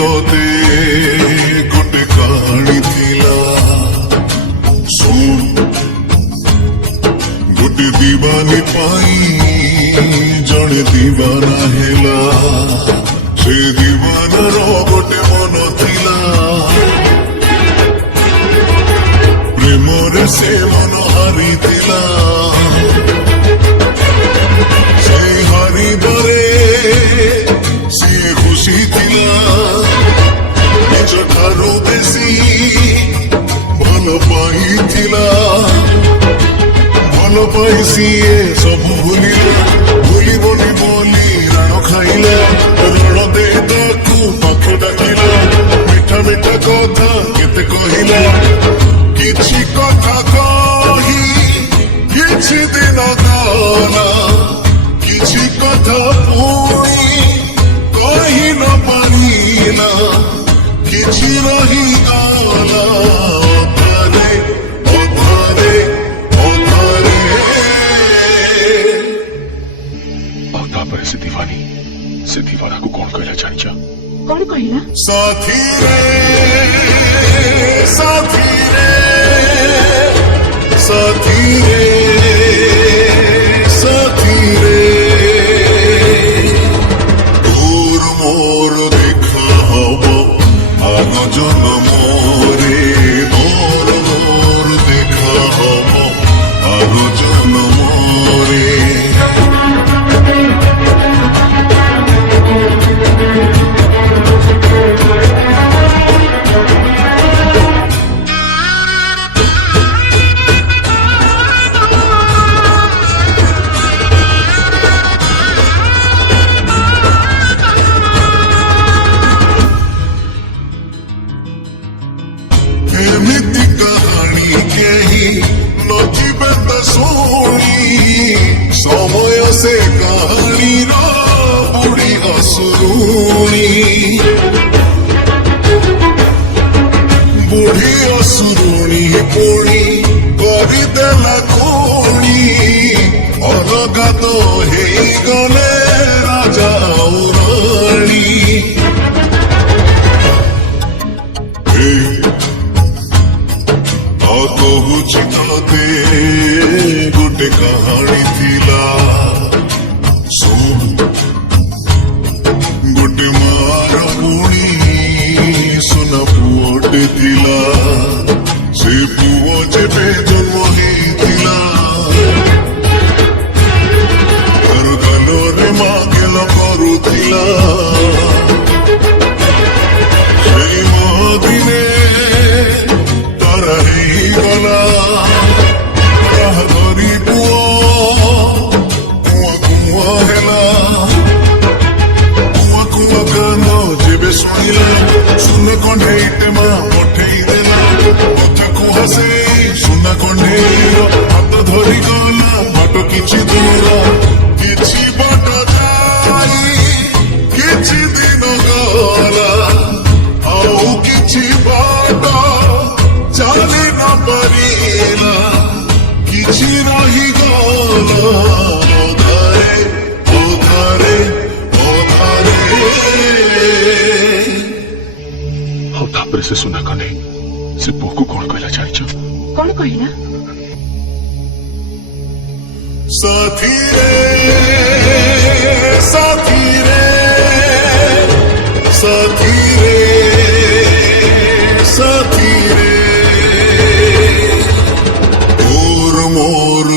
तोते गोटे कहानी थिला सुन गोटे दीवानी पाई जड़े दीवाना हेला से दीवानार गोटे मन थिला प्रेमरे से मन हारी थिला से हारी बरे सी खुशी थिला निज ठारू बेसी भल पाई थिला भल पाई सीए सब भूलिला भूलिबनी बोली राण खाइला रण दे ताकू पाखे डाकिला मिठा मिठा कथा केते कहिला किछि कथा कही किछि दिन गला किछि कथा पुणी कही न पारिला किछि रही गला अधारे अधारे अधारे तापर से दीवाना को कौन कहला जानिछ कौन कहला साथी रे साथी रे साथी रे साथी रे दूर मोर देखा हब आग जन्म रे दूर मोर देखा हब आग जन्म रे एमिति कहानी केही नथिबे त शुणी समय से कहानी बुढ़ी असुरुणी बुढ़ी असुरुणी पुणी करदेला कोणी अलगा तो गले राजा और राणी कहुछि तोते गोटे कहानी थिला सुन गोटे मार पुणी सुना पुओटे थिला से पुओ जेबे जन्म हेइथिला घर गालोरे मागेल करुथिला सेई मदिने तारा गला धरी पुओ कुआ कुआ हेला कुआ कुआ गान जेबे शुणिला सुने कंढेईटे मा पठेई देला कथा कुहा से सुना कंढेईर हाथ धरी गला बाट किछि दूर किछि बाट जाई किछि दिन गला आउ किछि बाट चली न पारिला किछि रही गला अधारे अधारे अधारे तापर से सुना कने से पुओ को कौन कहला जानिछ कौन कहला साथी रे साथी रे साथी रे साथी रे दूर मोर